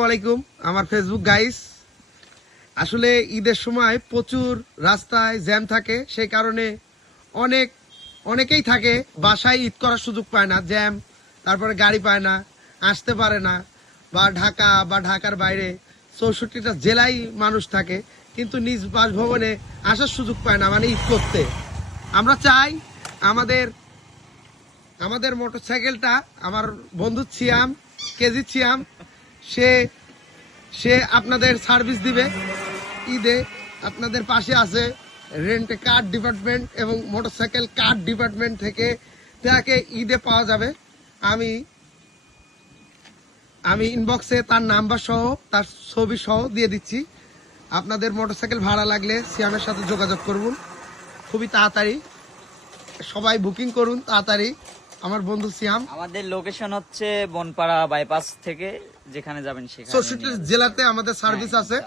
আসসালামু আলাইকুম আমার ফেসবুক গাইস। আসলে ঈদের সময় প্রচুর রাস্তায় জ্যাম থাকে, সেই কারণে অনেকেই থাকে বাসায় ঈদ করার সুযোগ পায় না, জ্যাম, তারপরে গাড়ি পায় না, আসতে পারে না, বা ঢাকা বা ঢাকার বাইরে 64টা জেলায় মানুষ থাকে কিন্তু নিজ বাসভবনে আসার সুযোগ পায় না, মানে ঈদ করতে। আমরা চাই আমাদের মোটরসাইকেলটা, আমার বন্ধু ছিয়াম, কেজি ছিয়াম, সে আপনাদের সার্ভিস দিবে ঈদে। আপনাদের পাশে আছে রেন্ট কার ডিপার্টমেন্ট এবং মোটরসাইকেল কার ডিপার্টমেন্ট থেকে তাকে ঈদে পাওয়া যাবে। আমি ইনবক্সে তার নাম্বার সহ তার ছবি সহ দিয়ে দিচ্ছি। আপনাদের মোটরসাইকেল ভাড়া লাগলে সিয়ামের সাথে যোগাযোগ করুন খুবই তাড়াতাড়ি, সবাই বুকিং করুন তাড়াতাড়ি। আমার বন্ধু সিয়াম। আমাদের লোকেশন হচ্ছে বনপাড়া বাইপাস থেকে যেখানে যাবেন সেখানে 64 জেলাতে আমাদের সার্ভিস আছে।